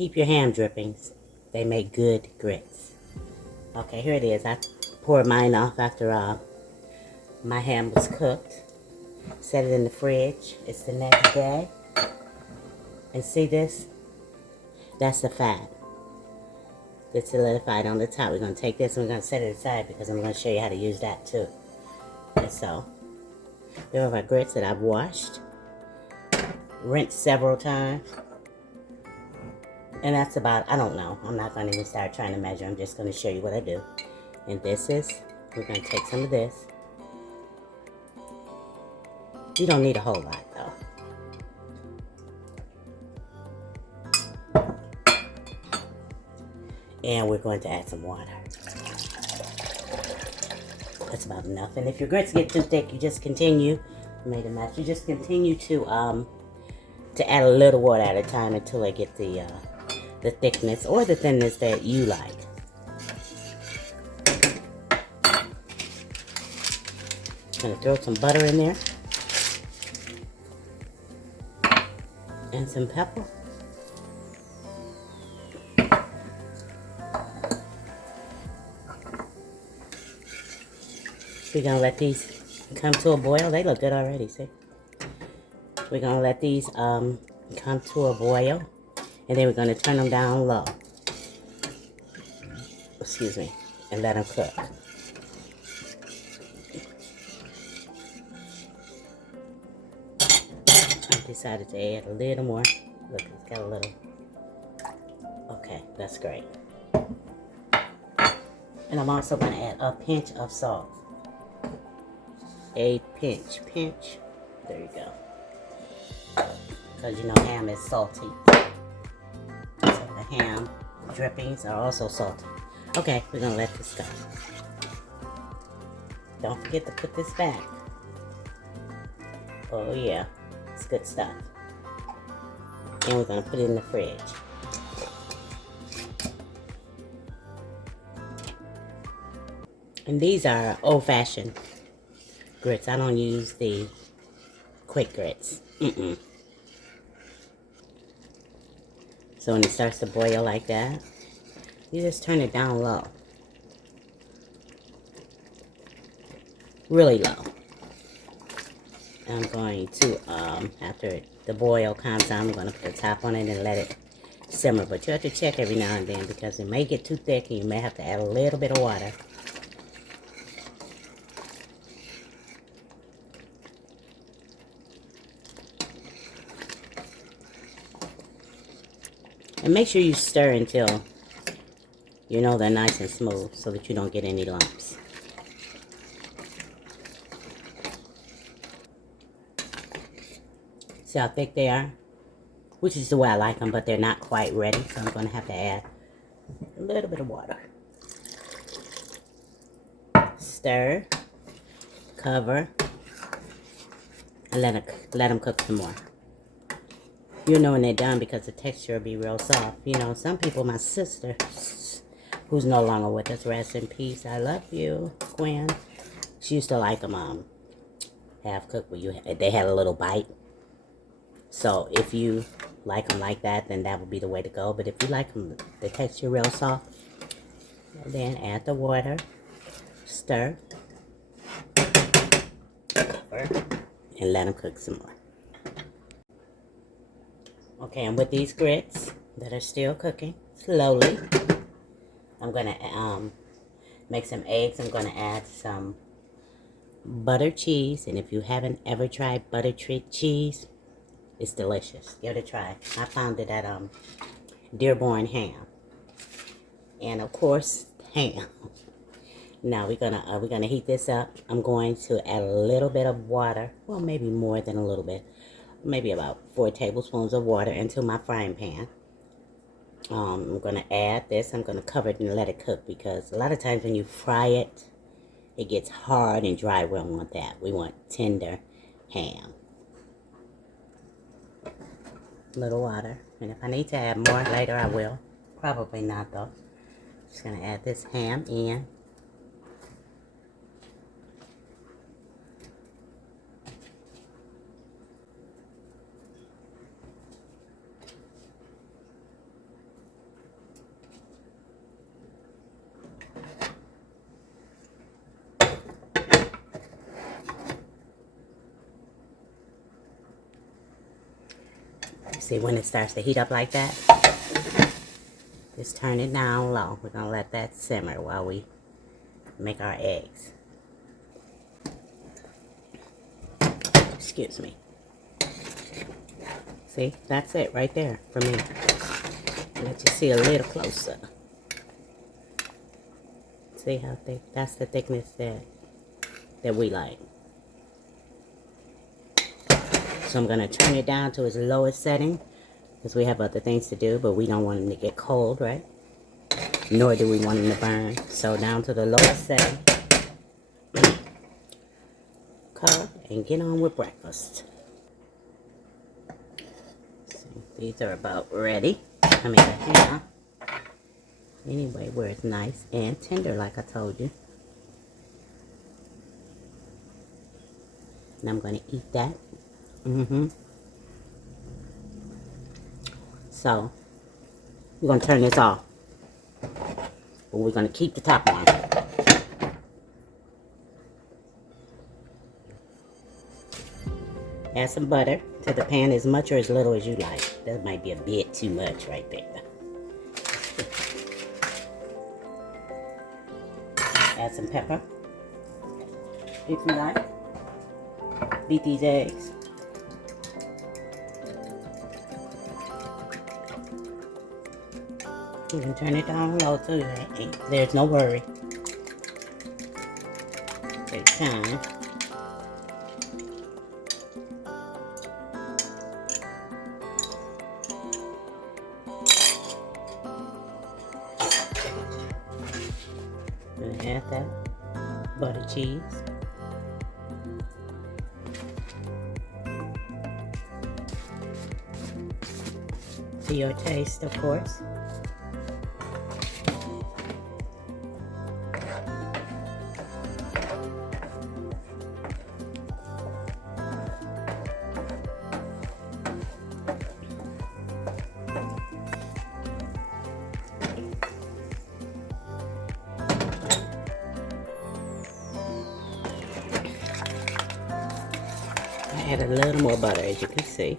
Keep your ham drippings. They make good grits. Okay, here it is. I poured mine off after my ham was cooked. Set it in the fridge. It's the next day. And see this? That's the fat. It's solidified on the top. We're going to take this and we're going to set it aside because I'm going to show you how to use that too. And so, there are my grits that I've washed, rinsed several times. And that's about, I don't know. I'm not going to even start trying to measure. I'm just going to show you what I do. And this is, we're going to take some of this. You don't need a whole lot though. And we're going to add some water. That's about enough. And if your grits get too thick, you just continue, made a mess, you just continue to add a little water at a time until they get the thickness or the thinness that you like. Gonna throw some butter in there. And some pepper. We're gonna let these come to a boil. They look good already, see? We're gonna let these come to a boil, and then we're gonna turn them down low. Excuse me, and let them cook. I decided to add a little more. Look, it's got a little. Okay, that's great. And I'm also gonna add a pinch of salt. A pinch. There you go. Because you know ham is salty. So the ham drippings are also salty. Okay, we're gonna let this go. Don't forget to put this back. Oh yeah, it's good stuff. And we're gonna put it in the fridge. And these are old-fashioned grits. I don't use the quick grits. So when it starts to boil like that, you just turn it down low. Really low. I'm going to, after the boil calms down, I'm going to put the top on it and let it simmer. But you have to check every now and then because it may get too thick and you may have to add a little bit of water. And make sure you stir until you know they're nice and smooth so that you don't get any lumps. See how thick they are? Which is the way I like them, but they're not quite ready. So I'm going to have to add a little bit of water. Stir. Cover. And let them cook some more. You'll know when they're done because the texture will be real soft. You know, some people, my sister, who's no longer with us, rest in peace. I love you, Gwen. She used to like them half cooked where they had a little bite. So if you like them like that, then that would be the way to go. But if you like them, the texture real soft, then add the water, stir, cover, and let them cook some more. Okay, and with these grits that are still cooking slowly, I'm going to make some eggs. I'm going to add some butter cheese. And if you haven't ever tried butter cheese, it's delicious. Give it a try. I found it at Dearborn Ham. And of course, ham. Now we're gonna heat this up. I'm going to add a little bit of water. Well, maybe more than a little bit. Maybe about 4 tablespoons of water into my frying pan. I'm going to add this. I'm going to cover it and let it cook because a lot of times when you fry it, it gets hard and dry. We don't want that. We want tender ham. A little water. And if I need to add more later, I will. Probably not though. Just going to add this ham in. See, when it starts to heat up like that, just turn it down low. We're going to let that simmer while we make our eggs. Excuse me. See, that's it right there for me. Let you see a little closer. See how thick? That's the thickness that we like. So I'm going to turn it down to its lowest setting because we have other things to do, but we don't want them to get cold, right? Nor do we want them to burn. So down to the lowest setting. Cover and get on with breakfast. So these are about ready. I mean, yeah. Anyway, where it's nice and tender, like I told you. And I'm going to eat that. So, we're going to turn this off. But we're going to keep the top on. Add some butter to the pan, as much or as little as you like. That might be a bit too much right there. Add some pepper, if you like. Beat these eggs. You can turn it down low too. There's no worry. Take time. And add that butter cheese. To your taste, of course. I add a little more butter, as you can see.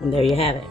And there you have it.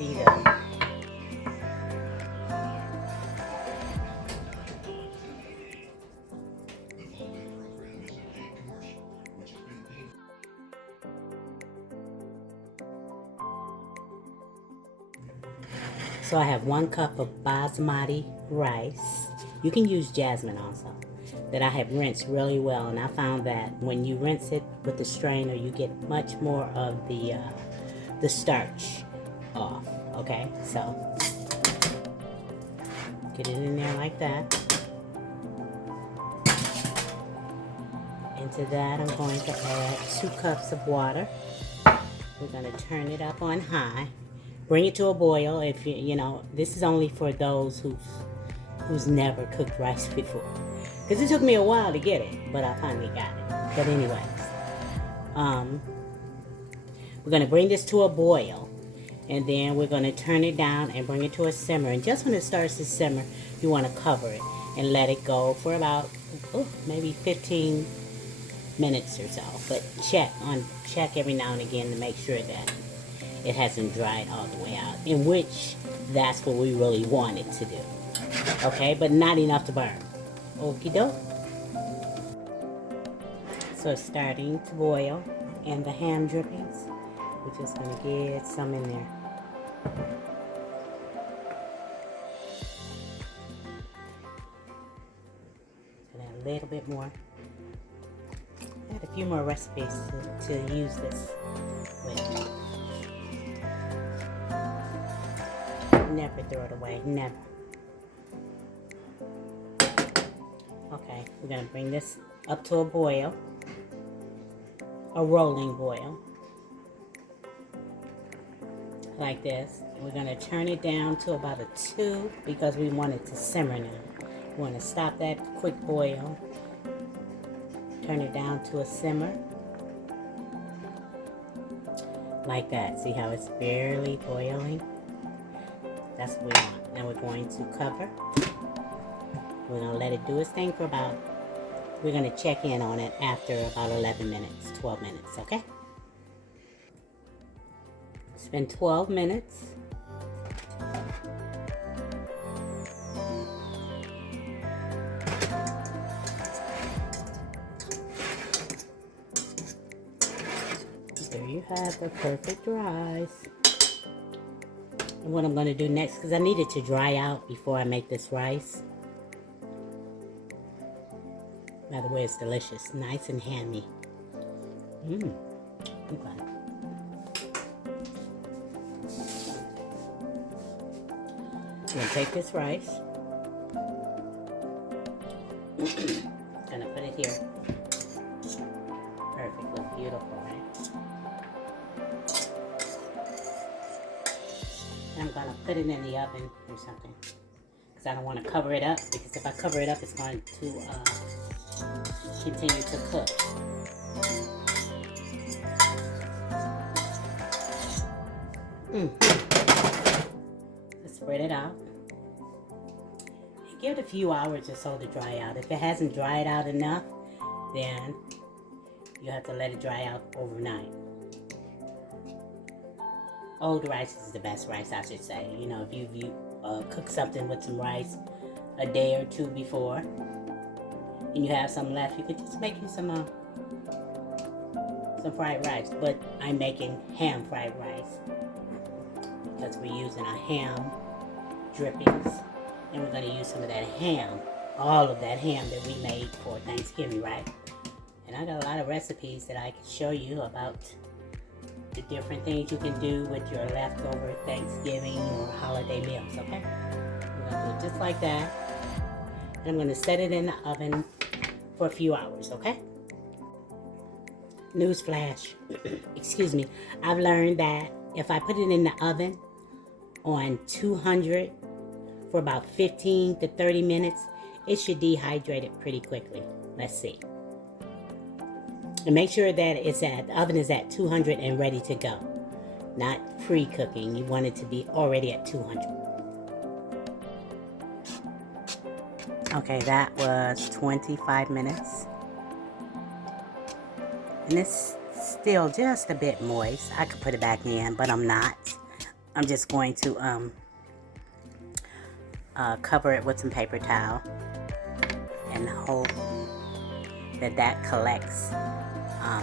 Feed up. So I have 1 cup of basmati rice. You can use jasmine also. That I have rinsed really well, and I found that when you rinse it with the strainer, you get much more of the starch off. Okay, so get it in there like that. Into that, I'm going to add 2 cups of water. We're going to turn it up on high. Bring it to a boil. If you know, this is only for those who's never cooked rice before. Because it took me a while to get it, but I finally got it. But anyways, we're going to bring this to a boil. And then we're going to turn it down and bring it to a simmer. And just when it starts to simmer, you want to cover it and let it go for about, maybe 15 minutes or so. But check every now and again to make sure that it hasn't dried all the way out. In which, that's what we really want it to do. Okay, but not enough to burn. Okie doke. So it's starting to boil. And the ham drippings, we're just going to get some in there. And add a little bit more. I had a few more recipes to use this with. never throw it away, never. Okay, we're gonna bring this up to a boil, a rolling boil, like this. We're gonna turn it down to about a 2 because we want it to simmer now. We want to stop that quick boil, turn it down to a simmer, like that. See how it's barely boiling? That's what we want. Now we're going to cover. We're going to let it do its thing for about, we're going to check in on it after about 11 minutes, 12 minutes, okay? It's been 12 minutes. There you have the perfect rice. And what I'm going to do next, because I need it to dry out before I make this rice. By the way, it's delicious. Nice and hammy. Okay. I'm going to take this rice. Gonna put it here. Perfect. Looks beautiful, right? And I'm gonna put it in the oven or something. Because I don't want to cover it up. Because if I cover it up, it's going to continue to cook. Let's spread it out. And give it a few hours or so to dry out. If it hasn't dried out enough, then you have to let it dry out overnight. Old rice is the best rice, I should say. You know, if you cook something with some rice a day or two before, and you have some left, you could just make you some fried rice. But I'm making ham fried rice because we're using a ham drippings, and we're going to use some of that ham, all of that ham that we made for Thanksgiving, right? And I got a lot of recipes that I can show you about the different things you can do with your leftover Thanksgiving or holiday meals, okay? We're going to do it just like that. And I'm going to set it in the oven for a few hours, okay? Newsflash, excuse me. I've learned that if I put it in the oven on 200 for about 15 to 30 minutes, it should dehydrate it pretty quickly. Let's see. And make sure that the oven is at 200 and ready to go. Not pre-cooking. You want it to be already at 200. Okay, that was 25 minutes. And it's still just a bit moist. I could put it back in, but I'm not. I'm just going to cover it with some paper towel and hope that that collects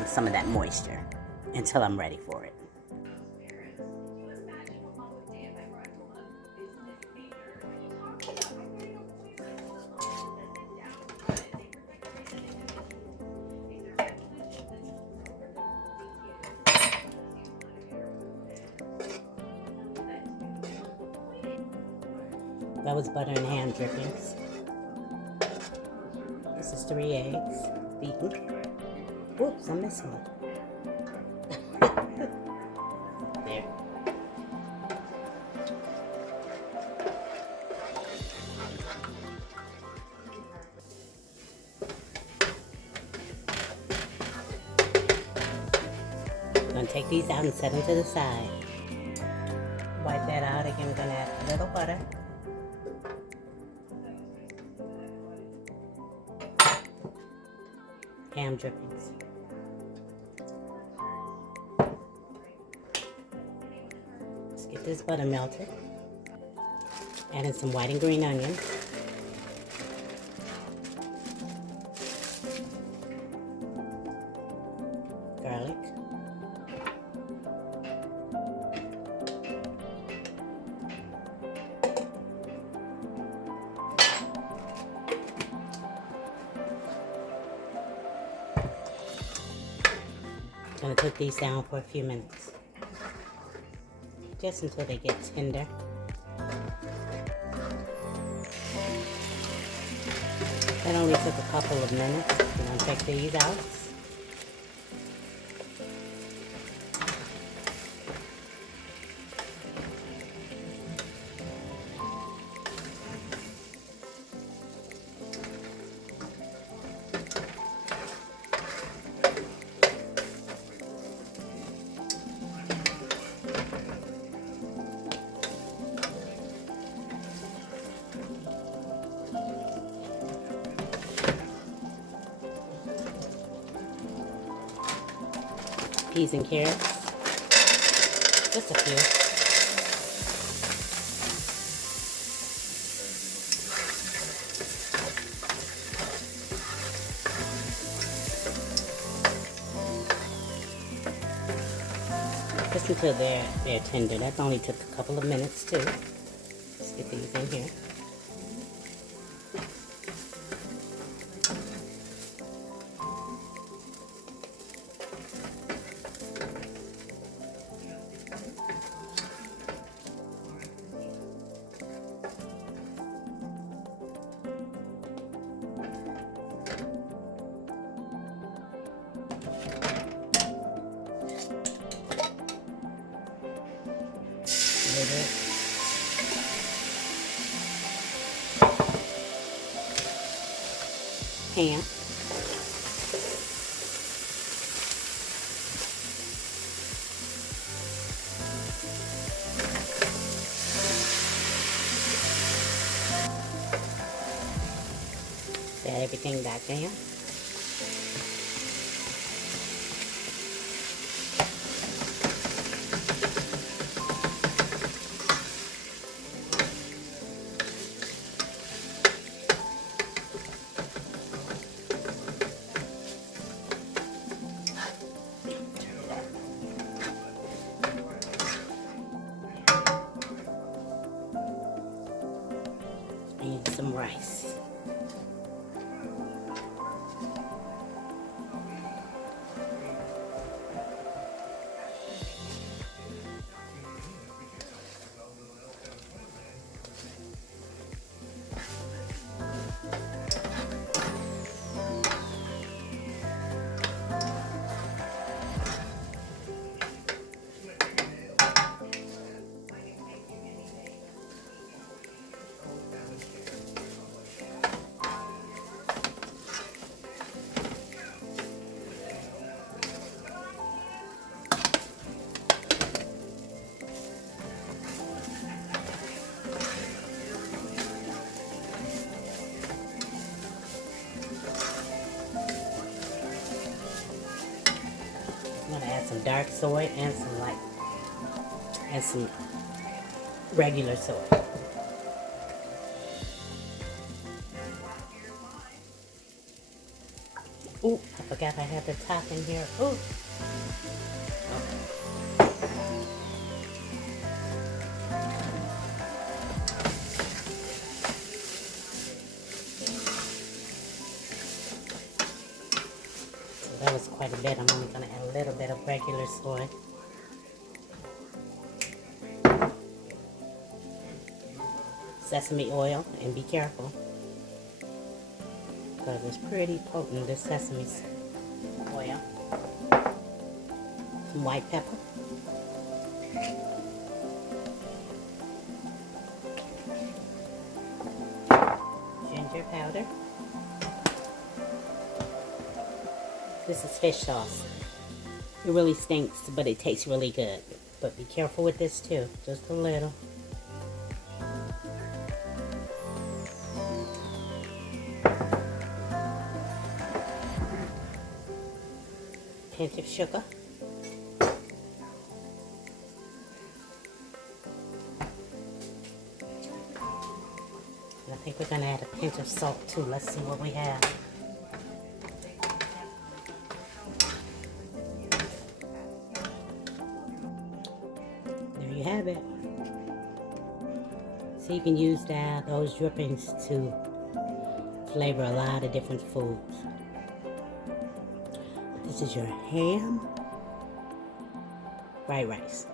some of that moisture until I'm ready for it. That was butter and ham drippings. This is 3 eggs beaten. Oops, I missed one. There. I'm going to take these out and set them to the side. Wipe that out. Again, we're going to add a little butter. Ham drippings. Let's get this butter melted. Add in some white and green onions. Garlic. I'm going to cook these down for a few minutes, just until they get tender. That only took a couple of minutes. I'm going to take these out. Peas and carrots, just a few. Just until they're tender. That only took a couple of minutes too. Let's get these in here. Ham. Set everything back in. And some rice. I'm gonna add some dark soy and some light, and some regular soy. Ooh, I forgot I had the top in here. Ooh. That was quite a bit. I'm only going to add a little bit of regular soy. Sesame oil, and be careful, because it's pretty potent, this sesame oil. Some white pepper. Ginger powder. This is fish sauce. It really stinks, but it tastes really good. But be careful with this too, just a little. Pinch of sugar. And I think we're gonna add a pinch of salt too. Let's see what we have. You have it. So you can use those drippings to flavor a lot of different foods. This is your ham fried rice.